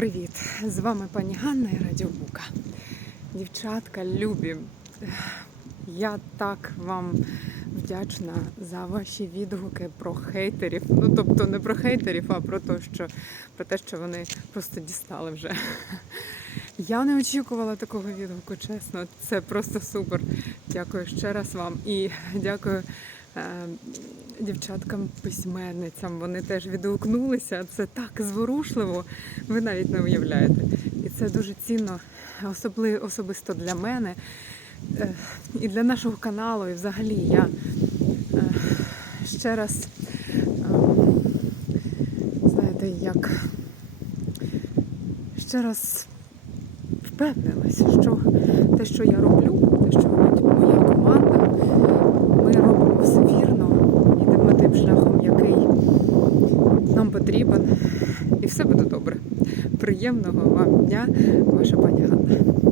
Привіт! З вами пані Ганна і Радіо Бука. Дівчатка, любі. Я так вам вдячна за ваші відгуки про хейтерів. Ну, тобто не про хейтерів, а про те, що, про те, що вони просто дістали вже. Я не очікувала такого відгуку, чесно. Це просто супер. Дякую ще раз вам і дякую дівчаткам-письменницям. Вони теж відгукнулися. Це так зворушливо. Ви навіть не уявляєте. І це дуже цінно, особливо особисто для мене е, і для нашого каналу. І взагалі я е, ще раз е, знаєте, як ще раз впевнилася, що те, що я роблю, потрібен, і все буде добре. Приємного вам дня, ваша пані Ганна.